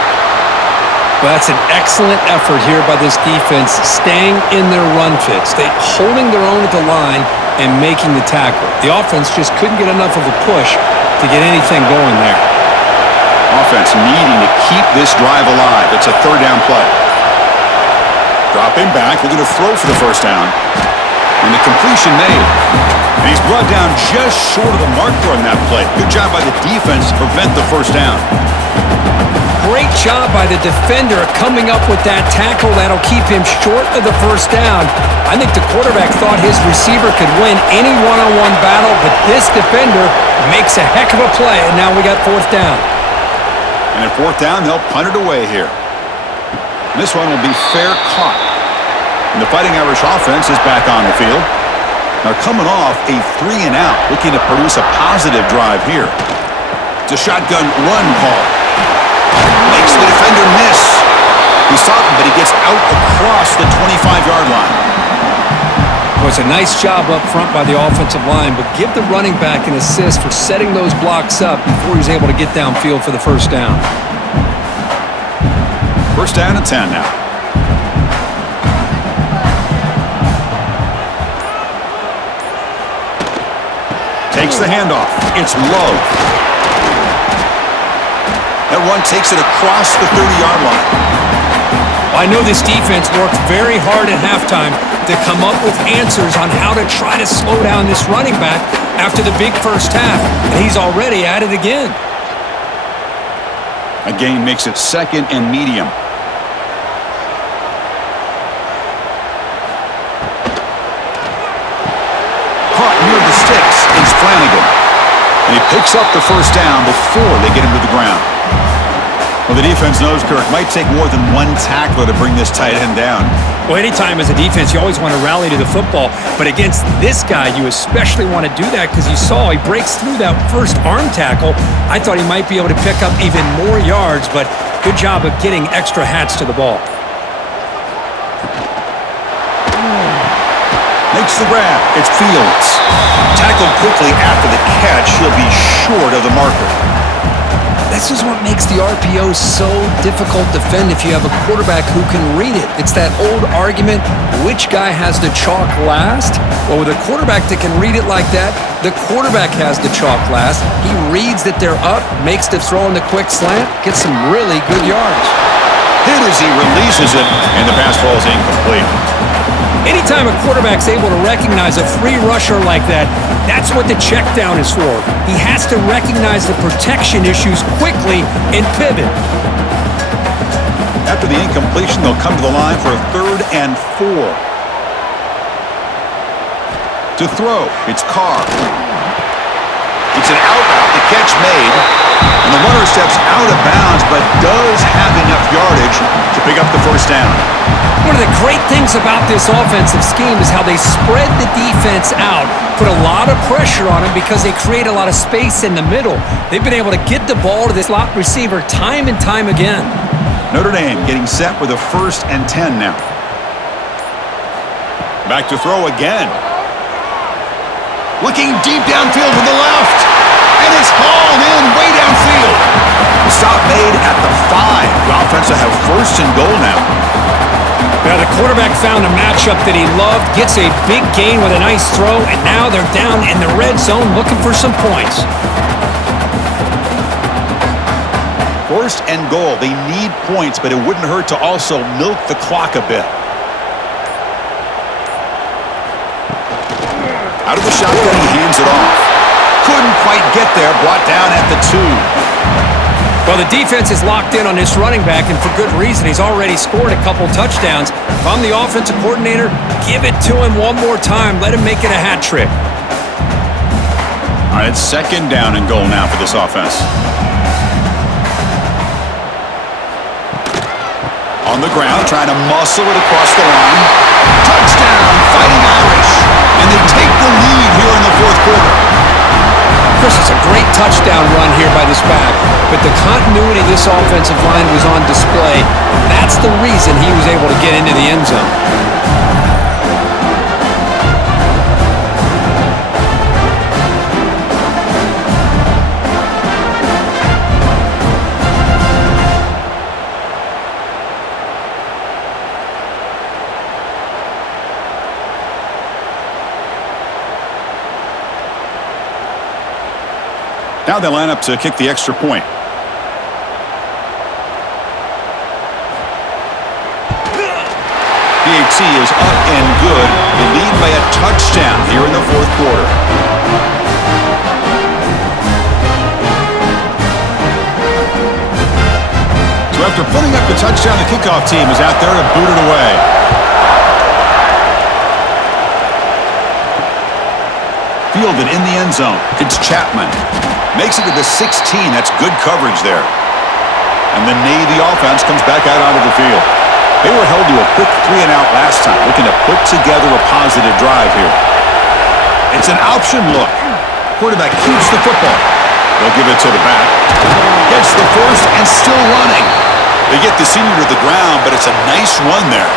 Well, that's an excellent effort here by this defense, staying in their run fits. They holding their own at the line and making the tackle. The offense just couldn't get enough of a push to get anything going there. Offense needing to keep this drive alive. It's a 3rd down play. Drop him back. Looking to throw for the 1st down. And the completion made. And he's brought down just short of the marker on that play. Good job by the defense to prevent the 1st down. Great job by the defender coming up with that tackle that'll keep him short of the 1st down. I think the quarterback thought his receiver could win any one-on-one battle, but this defender makes a heck of a play, and now we got 4th down. And at 4th down, they'll punt it away here. This one will be fair caught. And the Fighting Irish offense is back on the field. They're coming off a 3 and out, looking to produce a positive drive here. It's a shotgun run call. Makes the defender miss. He saw him, but he gets out across the 25-yard line. It was a nice job up front by the offensive line, but give the running back an assist for setting those blocks up before he's able to get downfield for the 1st down. 1st down and 10 now. Takes the handoff. It's low. That one takes it across the 30-yard line. I know this defense worked very hard at halftime to come up with answers on how to try to slow down this running back after the big 1st half, and he's already at it again. A gain makes it 2nd and medium. Caught near the sticks is Flanagan. And he picks up the 1st down before they get him to the ground. Well, the defense knows, Kirk, might take more than one tackler to bring this tight end down. Well, anytime as a defense, you always want to rally to the football. But against this guy, you especially want to do that because you saw he breaks through that 1st arm tackle. I thought he might be able to pick up even more yards, but good job of getting extra hats to the ball. Makes the grab. It's Fields. Tackled quickly after the catch. He'll be short of the marker. This is what makes the RPO so difficult to defend if you have a quarterback who can read it. It's that old argument, which guy has the chalk last? Well, with a quarterback that can read it like that, the quarterback has the chalk last. He reads that they're up, makes the throw in the quick slant, gets some really good yards. Hit as he releases it, and the pass ball is incomplete. Anytime a quarterback's able to recognize a free rusher like that, that's what the check down is for. He has to recognize the protection issues quickly and pivot. After the incompletion, they'll come to the line for a 3rd and 4. To throw, it's Carr. It's an out route, the catch made, and the runner steps out of bounds but does have enough yardage to pick up the 1st down. One of the great things about this offensive scheme is how they spread the defense out, put a lot of pressure on them because they create a lot of space in the middle. They've been able to get the ball to this slot receiver time and time again. Notre Dame getting set with a 1st and 10 now. Back to throw again. Looking deep downfield to the left. And it's hauled in way downfield. Stop made at the 5. The offense will have first and goal now. Now the quarterback found a matchup that he loved, gets a big gain with a nice throw, and now they're down in the red zone looking for some points. First and goal. They need points, but it wouldn't hurt to also milk the clock a bit. Out of the shotgun, he hands it off. Couldn't quite get there, brought down at the 2. Well, the defense is locked in on this running back, and for good reason. He's already scored a couple touchdowns. If I'm the offensive coordinator, give it to him one more time. Let him make it a hat trick. All right, it's second down and goal now for this offense. On the ground, trying to muscle it across the line. Touchdown, Fighting Irish. And they take the lead here in the fourth quarter. Chris, it's a great touchdown run here by this back, but the continuity of this offensive line was on display. That's the reason he was able to get into the end zone. Now they line up to kick the extra point. PAT is up and good. They lead by a touchdown here in the fourth quarter. So after putting up the touchdown, the kickoff team is out there to boot it away. Fielded in the end zone. It's Chapman. Makes it to the 16. That's good coverage there. And the Navy offense comes back out onto the field. They were held to a quick 3-and-out last time, looking to put together a positive drive here. It's an option look. Quarterback keeps the football. They'll give it to the back. Gets the first and still running. They get the senior to the ground, but it's a nice run there.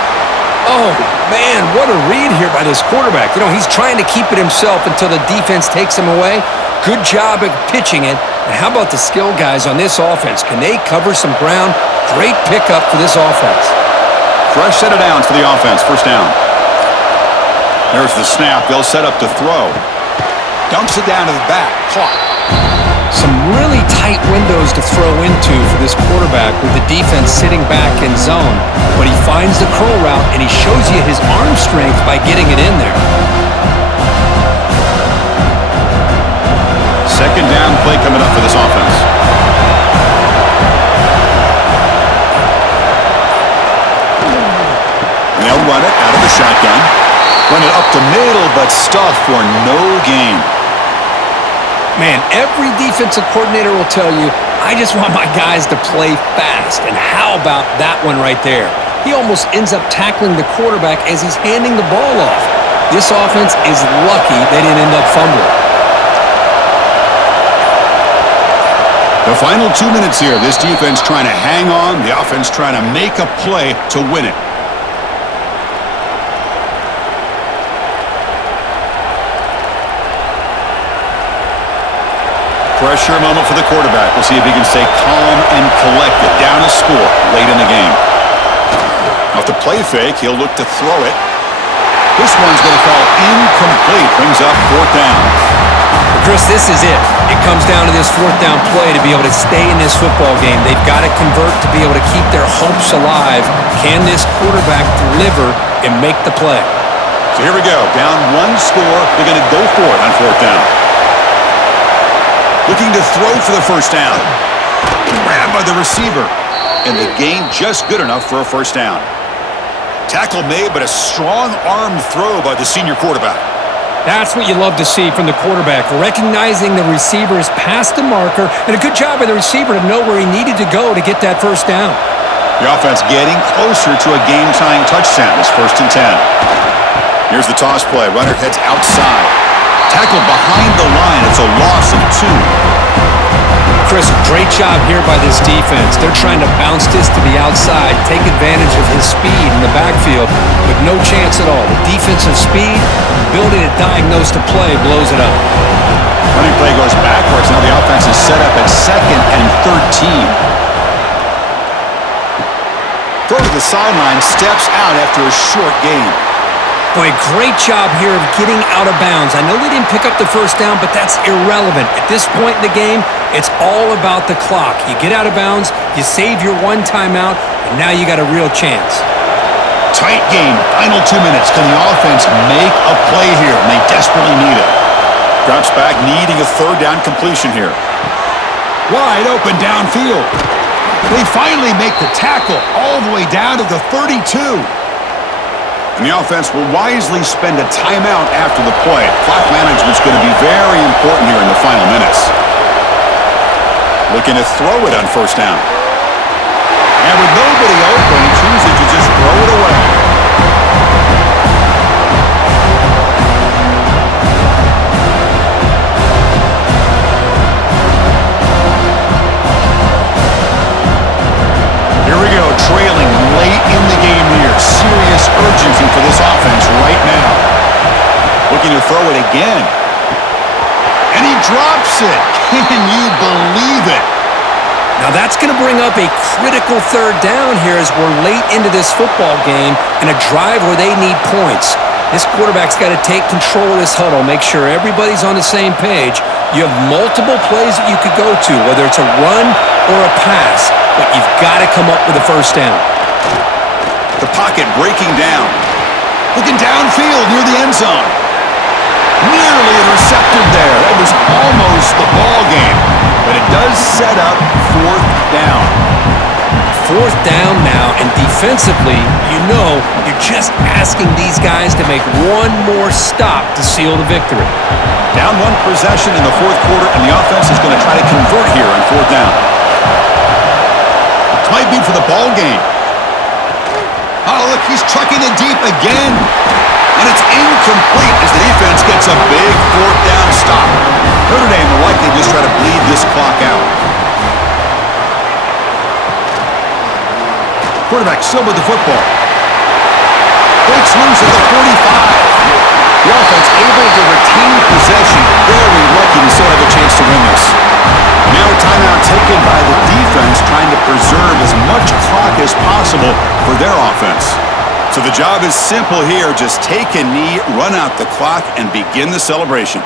Oh, man, what a read here by this quarterback. You know, he's trying to keep it himself until the defense takes him away. Good job at pitching it. And how about the skill guys on this offense? Can they cover some ground? Great pickup for this offense. Fresh set of downs for the offense. First down. There's the snap. They'll set up to throw. Dumps it down to the back. Caught. Some really tight windows to throw into for this quarterback with the defense sitting back in zone. But he finds the curl route, and he shows you his arm strength by getting it in there. Second down play coming up for this offense. And they'll run it out of the shotgun. Run it up the middle, but stuff for no gain. Man, every defensive coordinator will tell you, I just want my guys to play fast. And how about that one right there? He almost ends up tackling the quarterback as he's handing the ball off. This offense is lucky they didn't end up fumbling. The final 2 minutes here. This defense trying to hang on. The offense trying to make a play to win it. Pressure moment for the quarterback. We'll see if he can stay calm and collected. Down a score late in the game. Off the play fake, he'll look to throw it. This one's going to fall incomplete. Brings up fourth down. Chris, this is it. It comes down to this fourth down play to be able to stay in this football game. They've got to convert to be able to keep their hopes alive. Can this quarterback deliver and make the play? So here we go. Down one score. They're going to go for it on fourth down. Looking to throw for the first down. Grabbed by the receiver. And the gain just good enough for a first down. Tackle made, but a strong arm throw by the senior quarterback. That's what you love to see from the quarterback, recognizing the receiver is past the marker, and a good job by the receiver to know where he needed to go to get that first down. The offense getting closer to a game-tying touchdown. It's 1st and 10. Here's the toss play. Runner heads outside. Tackled behind the line. It's a loss of 2. Chris, great job here by this defense. They're trying to bounce this to the outside, take advantage of his speed in the backfield, with no chance at all. The defensive speed, ability to diagnose the play, blows it up. Running play goes backwards. Now the offense is set up at 2nd and 13. Throw to the sideline, steps out after a short gain. Boy, great job here of getting out of bounds. I know they didn't pick up the first down, but that's irrelevant. At this point in the game, it's all about the clock. You get out of bounds, you save your one timeout, and now you got a real chance. Tight game, final 2 minutes. Can the offense make a play here? And they desperately need it. Drops back, needing a 3rd down completion here. Wide open downfield. They finally make the tackle all the way down to the 32. And the offense will wisely spend a timeout after the play. Clock management's going to be very important here in the final minutes. Looking to throw it on 1st down. And with nobody open, he chooses to just throw it away. Here we go, trailing late in the game here. Serious urgency for this offense right now. Looking to throw it again. And he drops it. Can you believe it? Now that's going to bring up a critical 3rd down here as we're late into this football game in a drive where they need points. This quarterback's got to take control of this huddle, make sure everybody's on the same page. You have multiple plays that you could go to, whether it's a run or a pass, but you've got to come up with a 1st down. The pocket breaking down. Looking downfield near the end zone. Nearly intercepted there. That was almost the ball game. But it does set up 4th down. 4th down now, and defensively, you know you're just asking these guys to make one more stop to seal the victory. Down 1 possession in the 4th quarter, and the offense is going to try to convert here on 4th down. This might be for the ball game. Oh, look, he's trucking it deep again. And it's incomplete as the defense gets a big 4th down stop. Notre Dame will likely just try to bleed this clock out. Quarterback still with the football. Breaks loose at the 45. The offense able to retain possession. Very lucky to still have a chance to win this. Now a timeout taken by the defense, trying to preserve as much clock as possible for their offense. So the job is simple here. Just take a knee, run out the clock, and begin the celebration.